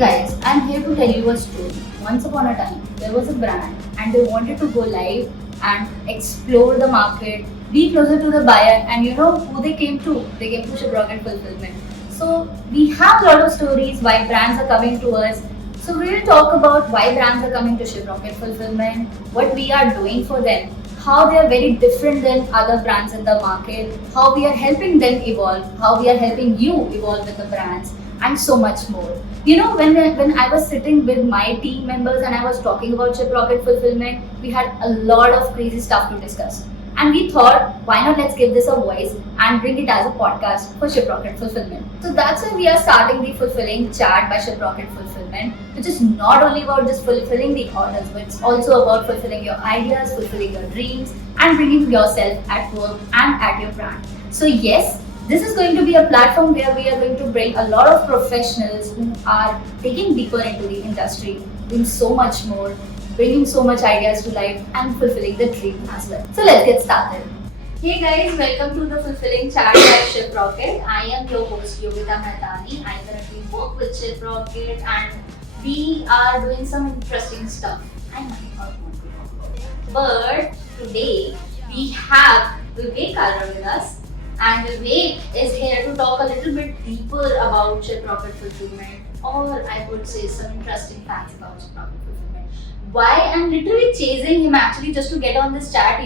guys, I'm here to tell you a story. Once upon a time, there was a brand and they wanted to go live and explore the market, be closer to the buyer, and you know who they came to? They came to Shiprocket Fulfillment. So we have a lot of stories why brands are coming to us. So we will talk about why brands are coming to Shiprocket Fulfillment, what we are doing for them, how they are very different than other brands in the market, how we are helping them evolve, how we are helping you evolve with the brands, and so much more. You know, when I was sitting with my team members and I was talking about Shiprocket Fulfillment, we had a lot of crazy stuff to discuss. And we thought, why not let's give this a voice and bring it as a podcast for Shiprocket Fulfillment. So that's why we are starting the Fulfilling Chat by Shiprocket Fulfillment, which is not only about just fulfilling the orders, but it's also about fulfilling your ideas, fulfilling your dreams, and bringing yourself at work and at your brand. So yes, this is going to be a platform where we are going to bring a lot of professionals who are taking deeper into the industry, doing so much more, bringing so much ideas to life and fulfilling the dream as well. So let's get started. Hey guys, welcome to the Fulfilling Chat by Shiprocket. I am your host Yogita Mehtani. I currently work with Shiprocket and we are doing some interesting stuff. I might not want to talk about it. But today we have Vivek Kalra with us. And Vivek is here to talk a little bit deeper about Shiprocket Fulfillment, or I would say some interesting facts about Shiprocket Fulfillment. Why I'm literally chasing him actually just to get on this chat,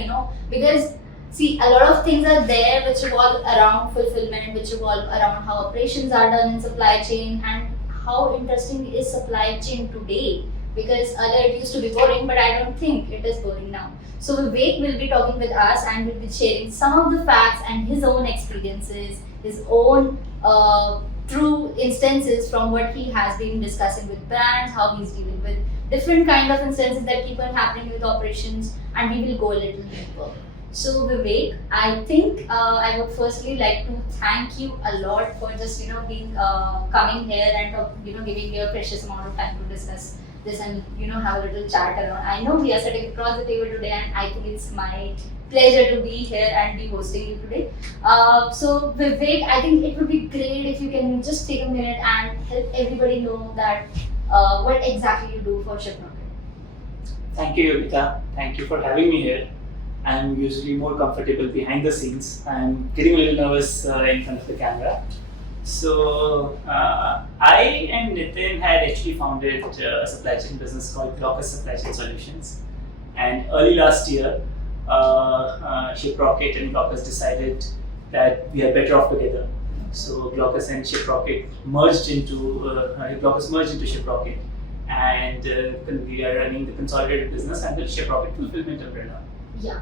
because see, a lot of things are there which revolve around fulfillment, which revolve around how operations are done in supply chain, and how interesting is supply chain today. Because earlier it used to be boring, but I don't think it is boring now. So Vivek will be talking with us and will be sharing some of the facts and his own experiences, his own true instances from what he has been discussing with brands, how he's dealing with different kind of instances that keep on happening with operations, and we will go a little deeper. So Vivek, I think I would firstly like to thank you a lot for just being coming here and giving your precious amount of time to discuss this and have a little chat around. I know we are sitting across the table today and I think it's my pleasure to be here and be hosting you today. So Vivek, I think it would be great if you can just take a minute and help everybody know that what exactly you do for Shiprocket. Thank you, Yogita. Thank you for having me here. I'm usually more comfortable behind the scenes. I'm getting a little nervous in front of the camera. So, I and Nitin had actually founded a supply chain business called Glaucus Supply Chain Solutions. And early last year, Shiprocket and Glaucus decided that we are better off together. So, Glaucus and Shiprocket merged into Shiprocket, and we are running the consolidated business under Shiprocket Fulfillment umbrella. Yeah.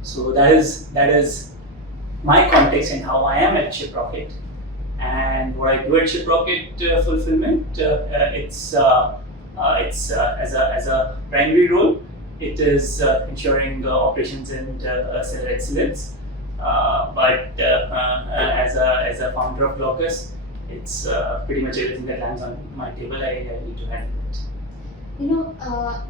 So that is my context and how I am at Shiprocket. And what I do at Shiprocket Fulfillment, it's as a primary role. It is ensuring operations and seller excellence. But as a founder of Glaucus, it's pretty much everything that lands on my table. I need to handle it.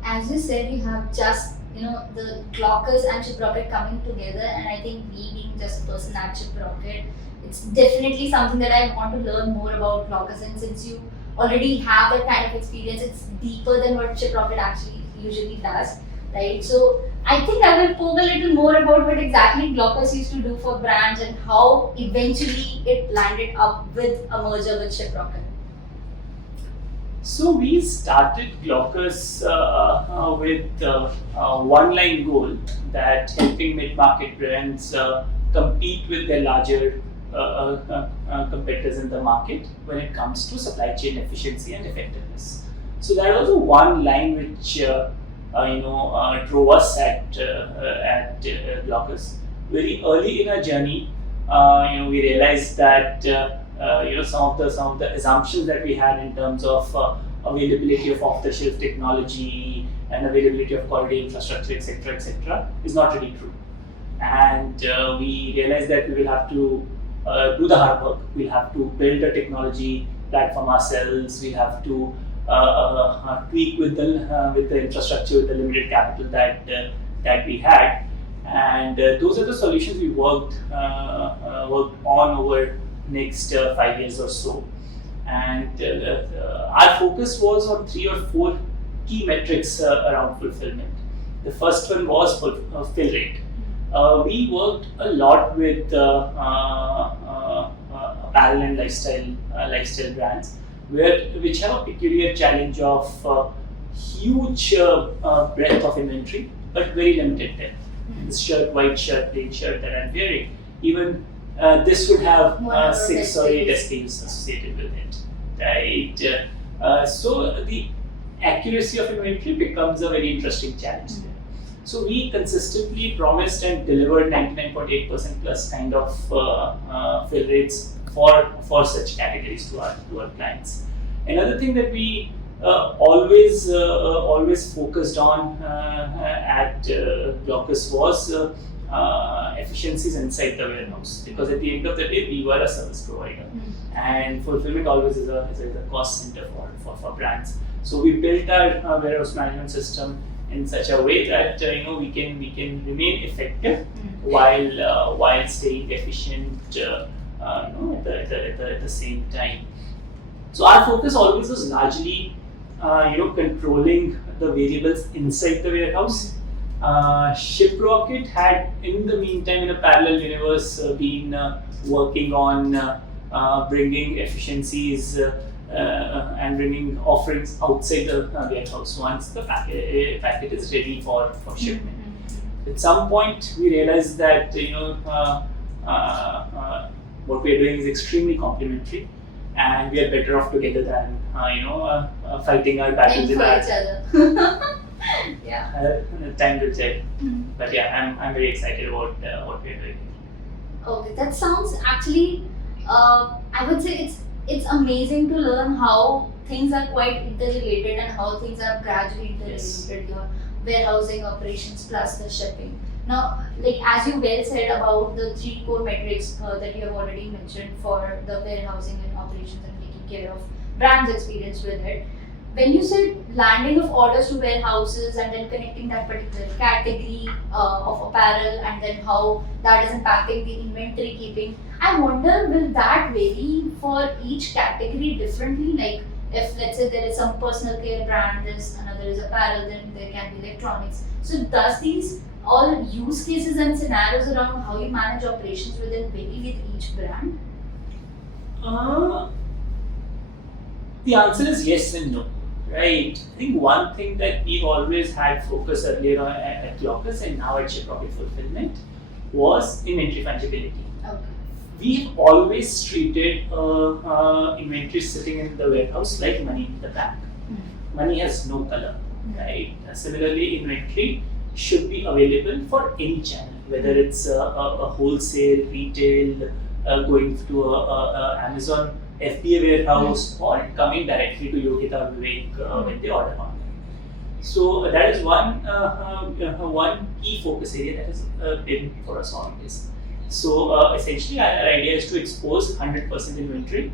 As you said, you have just the Glaucus and Shiprocket coming together, and I think me being just a person at Shiprocket, it's definitely something that I want to learn more about Glaucus, and since you already have that kind of experience, it's deeper than what Shiprocket actually usually does, right? So I think I will poke a little more about what exactly Glaucus used to do for brands and how eventually it landed up with a merger with Shiprocket. So we started Glaucus with one line goal that helping mid-market brands compete with their larger competitors in the market when it comes to supply chain efficiency and effectiveness. So that was one line which drove us at Glaucus. Very early in our journey, we realized that some of the assumptions that we had in terms of availability of off-the-shelf technology and availability of quality infrastructure, etc., is not really true. And we realized that we will have to do the hard work. We'll have to build a technology platform ourselves. We'll have to tweak with the infrastructure, with the limited capital that we had. And those are the solutions we worked on over next 5 years or so. And our focus was on 3 or 4 key metrics around fulfillment. The first one was fill rate. We worked a lot with apparel and lifestyle brands, which have a peculiar challenge of huge breadth of inventory, but very limited depth. This shirt, white shirt, plain shirt that I'm wearing, even this would have 6 or 8 SKUs associated with it, right? So the accuracy of inventory becomes a very interesting challenge there. So we consistently promised and delivered 99.8% plus kind of fill rates for such categories to our clients. Another thing that we always focused on at Glaucus was efficiencies inside the warehouse, because at the end of the day we were a service provider, and fulfillment always is a cost center for brands. So we built our warehouse management system in such a way that we can remain effective while staying efficient at the same time. So our focus always was largely controlling the variables inside the warehouse. Shiprocket had, in the meantime, in a parallel universe, been working on bringing efficiencies and bringing offerings outside the warehouse once the packet is ready for shipment. At some point, we realized that what we are doing is extremely complementary, and we are better off together than fighting our battles in each other. Yeah. Time to check. But yeah, I'm very excited about what we are doing. Okay, that sounds actually. I would say it's amazing to learn how things are quite interrelated and how things are gradually interrelated. Yes. Your warehousing operations plus the shipping. Now, like as you well said about the 3 core metrics that you have already mentioned for the warehousing and operations and taking care of brand's experience with it. When you said landing of orders to warehouses and then connecting that particular category of apparel and then how that is impacting the inventory keeping, I wonder, will that vary for each category differently? Like if let's say there is some personal care brand, there's another is apparel, then there can be electronics. So does these all use cases and scenarios around how you manage operations within vary with each brand? The answer is yes and no. Right. I think one thing that we've always had focus earlier on at Glaucus and now at Shiprocket Fulfillment was inventory fungibility. Okay. We've always treated inventory sitting in the warehouse like money in the bank. Money has no color, right? Similarly, inventory should be available for any channel, whether it's a wholesale, retail, going to a Amazon FBA warehouse or coming directly to Yogita or Vivek when they order online. So that is one key focus area that has been for us always. So essentially our idea is to expose 100% inventory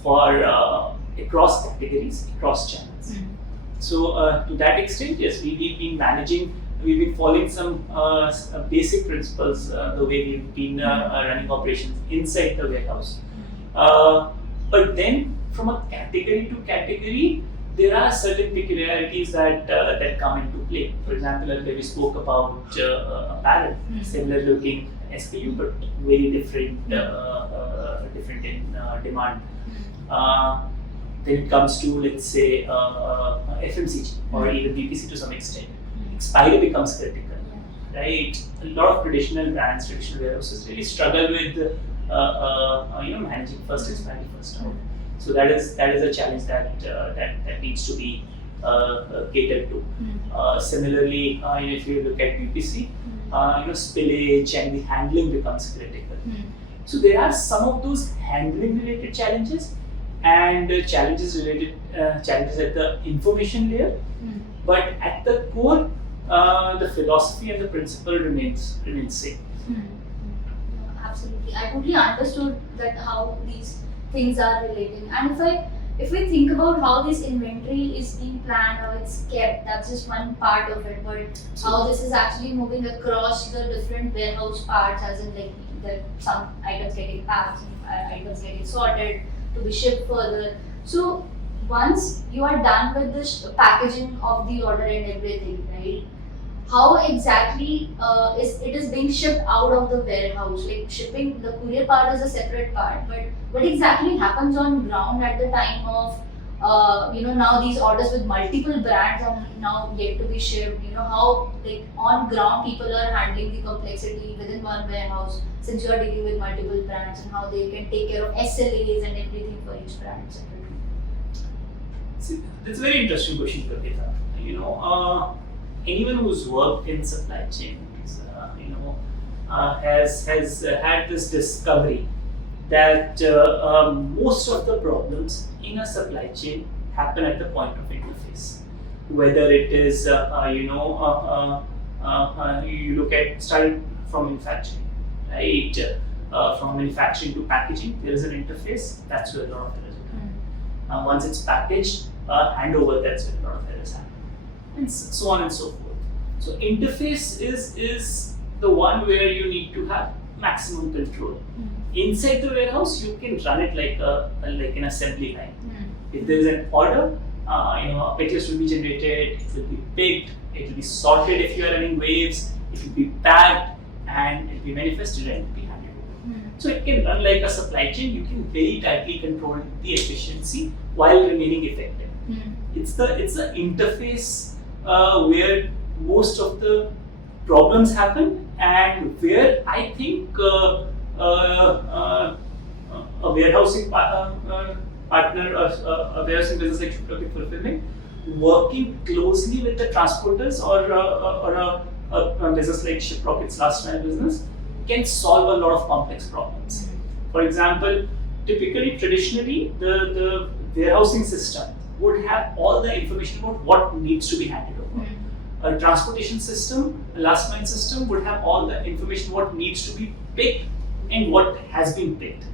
for across categories, across channels. So to that extent, yes, we've been following some basic principles the way we've been running operations inside the warehouse. But then, from a category to category, there are certain peculiarities that come into play. For example, earlier we spoke about apparel, similar looking SKU, but very different in demand. Then it comes to, let's say, FMCG or even BPC to some extent. Expiry becomes critical, right? A lot of traditional brands, traditional warehouses really struggle with managing first expiry, first out. So that is a challenge that needs to be catered to. Similarly, if you look at BPC, spillage and the handling becomes critical. So there are some of those handling related challenges and challenges at the information layer, but at the core, the philosophy and the principle remains same. Absolutely, I totally understood that how these things are relating. And if we think about how this inventory is being planned or it's kept, that's just one part of it. But how this is actually moving across the different warehouse parts, as in like some items getting packed, items getting sorted to be shipped further. So once you are done with the packaging of the order and everything, right? How exactly is being shipped out of the warehouse? Like shipping, the courier part is a separate part, but what exactly happens on ground at the time of now these orders with multiple brands are now yet to be shipped. How like on ground people are handling the complexity within one warehouse since you are dealing with multiple brands, and how they can take care of SLAs and everything for each brand separately. See, that's a very interesting question, Pravita. Anyone who's worked in supply chains, has had this discovery that most of the problems in a supply chain happen at the point of interface. Whether it is, you look at starting from manufacturing, right? From manufacturing to packaging, there is an interface. That's where a lot of errors happen. Once it's packaged, handover, that's where a lot of errors happen, and so on and so forth. So interface is the one where you need to have maximum control. Inside the warehouse, you can run it like an assembly line. If there is an order, a pick list will be generated, it will be picked, it will be sorted if you are running waves, it will be packed, and it will be manifested and it will be handed over. So it can run like a supply chain. You can very tightly control the efficiency while remaining effective. It's the interface where most of the problems happen, and where I think a warehousing partner, a warehousing business like Shiprocket Fulfillment, working closely with the transporters or a business like Shiprocket's last mile business, can solve a lot of complex problems. For example, traditionally, the warehousing system would have all the information about what needs to be handed over. A transportation system, a last mile system would have all the information what needs to be picked and what has been picked.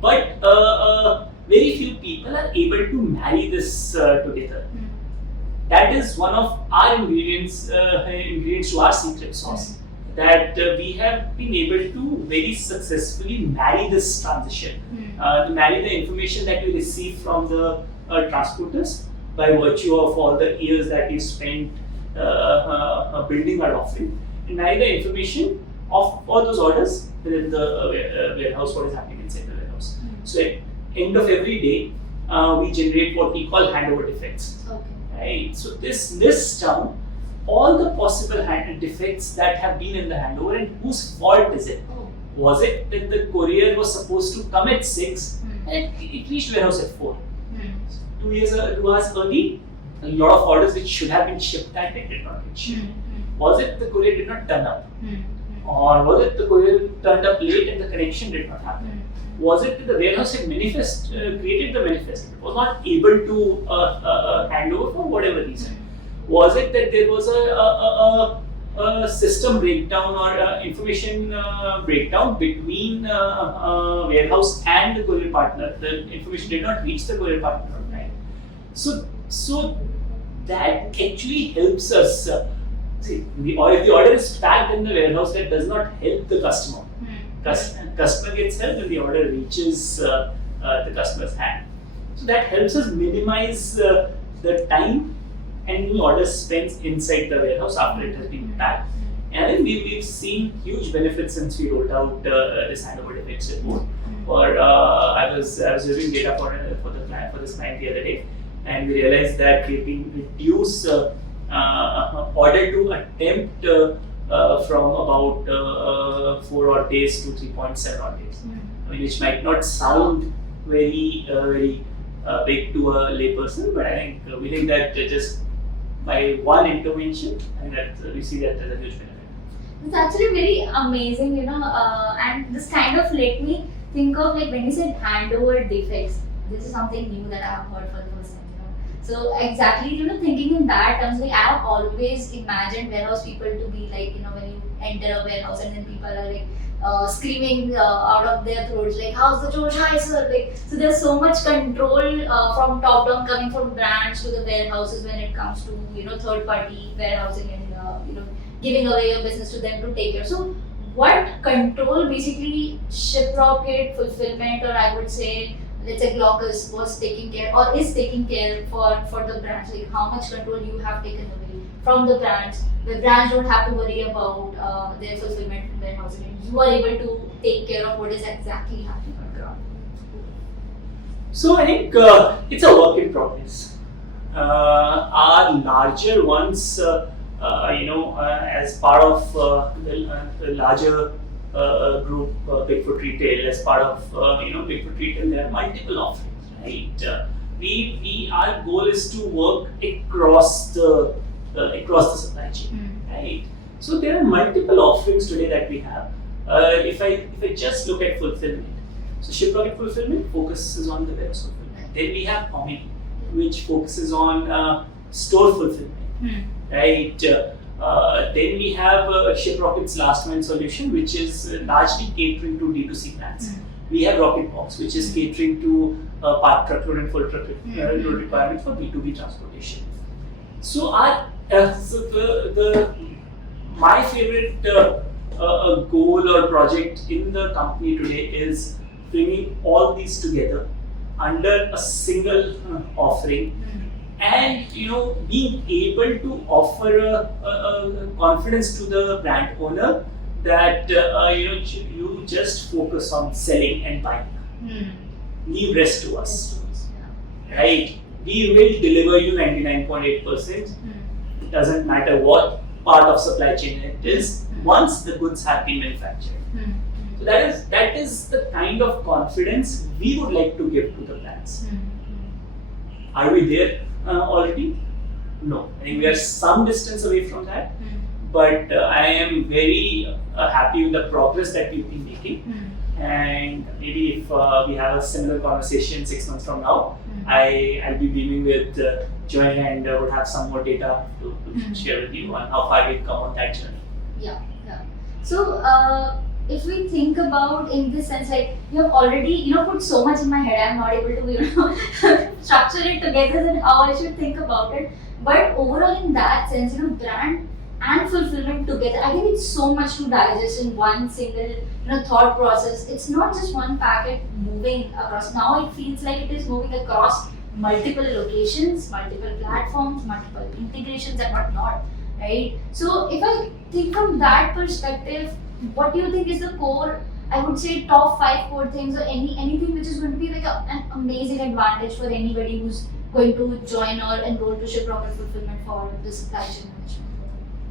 But very few people are able to marry this together. That is one of our ingredients to our secret sauce. That we have been able to very successfully marry this transition, to marry the information that we receive from the transporters by virtue of all the years that we spent building our offering, and marry the information of all those orders within the warehouse, what is happening inside the warehouse. So at end of every day, we generate what we call handover defects. Right. So this lists down all the possible defects that have been in the handover and whose fault is it. Was it that the courier was supposed to come at 6 and it reached warehouse at 4? 2 hours early, a lot of orders which should have been shipped that day did not get shipped. Was it the courier did not turn up? Or was it the courier turned up late and the connection did not happen? Was it that the warehouse had created the manifest, it was not able to hand over for whatever reason? Was it that there was a system breakdown or information breakdown between warehouse and the courier partner? The information did not reach the courier partner on time. So that actually helps us. See, if the order is packed in the warehouse, that does not help the customer. Customer gets help when the order reaches the customer's hand. So that helps us minimize the time any order spent inside the warehouse after it has been packed. And I think we've seen huge benefits since we rolled out this handover defects report. Or I was using data for this client the other day, and we realized that we've been reduced order to attempt from about 4 odd days to 3.7 odd days. I mean, which might not sound very big to a layperson, but I think we think that just by one intervention, and that we see that as a huge benefit. It's actually very amazing, and this kind of let me think of, like, when you said handover defects, this is something new that I have heard for the first time. So exactly, thinking in that terms, like, I have always imagined warehouse people to be like, when you enter a warehouse and then people are like screaming out of their throats, like, how's the Josh, hi sir, like, so there's so much control from top down coming from brands to the warehouses when it comes to third party warehousing and giving away your business to them to take care. So what control basically Shiprocket Fulfillment, or I would say let's say Glaucus was taking care or is taking care for the brands, like how much control you have taken away from the brands. The brands don't have to worry about their fulfillment and warehousing. You are able to take care of what is exactly happening on ground. So I think it's a work in progress. Our larger ones, as part of the larger group, Bigfoot Retail, as part of Bigfoot Retail, there are multiple offerings, right? Our goal is to work across the supply chain, right? So there are multiple offerings today that we have. If I just look at fulfillment, so Shiprocket Fulfillment focuses on the web fulfillment. Then we have Omni, which focuses on store fulfillment, right? Then we have Shiprocket's last mile solution, which is largely catering to D2C brands. We have Rocketbox, which is catering to part truckload and full truckload load requirements for B2B transportation. So my favorite goal or project in the company today is bringing all these together under a single offering, and being able to offer a confidence to the brand owner that you just focus on selling and buying. Leave rest to us, right? We will deliver you 99.8%. It doesn't matter what part of supply chain it is, once the goods have been manufactured. So that is the kind of confidence we would like to give to the brands. Are we there already? No. I think we are some distance away from that, but I am very happy with the progress that we've been making. And maybe if we have a similar conversation 6 months from now, I'll be beaming with Joy and would have some more data to share with you on how far we've come on that journey. Yeah. So if we think about in this sense, like you have already put so much in my head, I'm not able to structure it together and how I should think about it. But overall, in that sense, brand and fulfillment together, I think it's so much to digest in one single thought process. It's not just one packet moving across. Now it feels like it is moving across multiple locations, multiple platforms, multiple integrations and whatnot, right? So if I think from that perspective, what do you think is the core, I would say top 5 core things, or anything which is going to be like an amazing advantage for anybody who's going to join or enroll to Shiprocket Fulfillment for the supply chain management?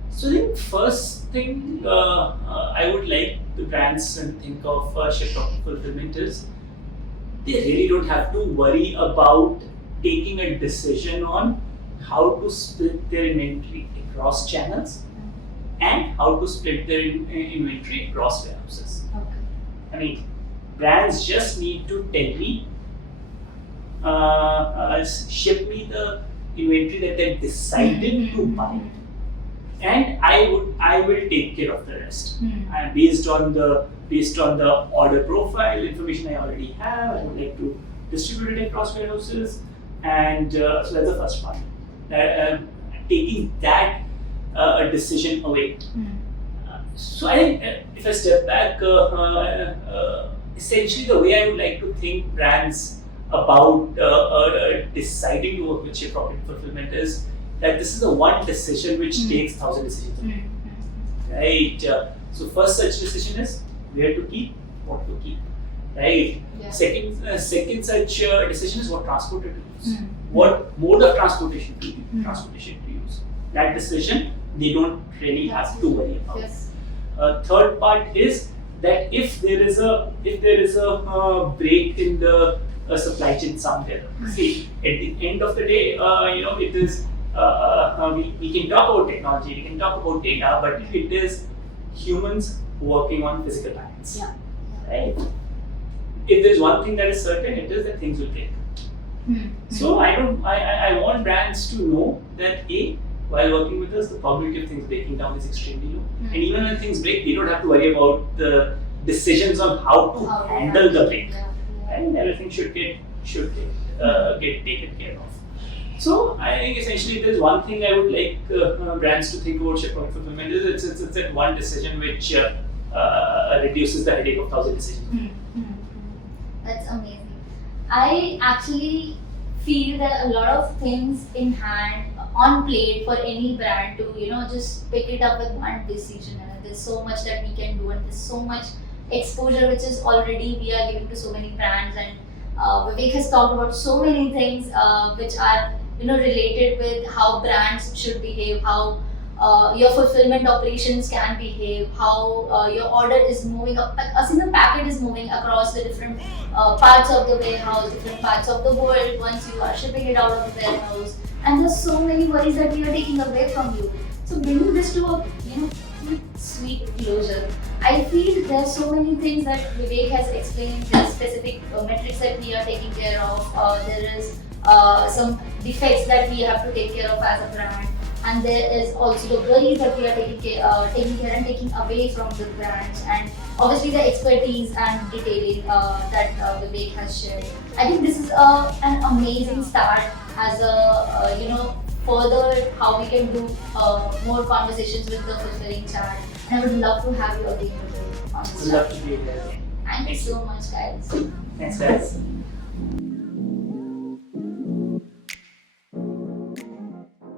So I think first thing I would like the brands to think of Shiprocket Fulfillment is they really don't have to worry about taking a decision on how to split their inventory across channels and how to split their inventory across warehouses. Okay. I mean, brands just need to tell me, ship me the inventory that they've decided to buy, and I will take care of the rest. And based on the order profile information I already have, I would like to distribute it across warehouses, and so that's the first part. Taking that decision away. So I think if I step back, essentially the way I would like to think brands about deciding to work with Shiprocket Fulfillment is that this is the one decision which takes 1,000 decisions. Right? So first such decision is where to keep, what to keep. Right? Yeah. Second such decision is what transporter to use. What mode of transportation to use. That decision they don't really have to worry about. Yes. Third part is that if there is a break in the supply chain somewhere, see, at the end of the day, it is we can talk about technology, we can talk about data, but it is humans working on physical patterns. Yeah. Right? If there's one thing that is certain, it is that things will break. So I want brands to know that while working with us, the probability of things breaking down is extremely low. And even when things break, they don't have to worry about the decisions on how to handle the break. And everything should get taken care of. So I think essentially there's one thing I would like brands to think about Shiprocket Fulfillment is it's that one decision which reduces the headache of 1,000 decisions. That's amazing. I actually feel that a lot of things in hand on plate for any brand to just pick it up with one decision, and there's so much that we can do, and there's so much exposure which is already we are giving to so many brands. And Vivek has talked about so many things which are related with how brands should behave, how your fulfillment operations can behave, how your order is moving up, a single packet is moving across the different parts of the warehouse, different parts of the world once you are shipping it out of the warehouse. And there's so many worries that we are taking away from you. So bringing this to a quick, sweet closure, I feel there's so many things that Vivek has explained. There's specific metrics that we are taking care of. There is some defects that we have to take care of as a brand, and there is also the worries that we are taking care and taking away from the brands, and obviously the expertise and detailing that Vivek has shared. I think this is an amazing start as a further how we can do more conversations with the fulfilling chat. And I would love to have you again Vivek, on this Would love chat. to be there. Thank you so much, guys. Thanks, guys.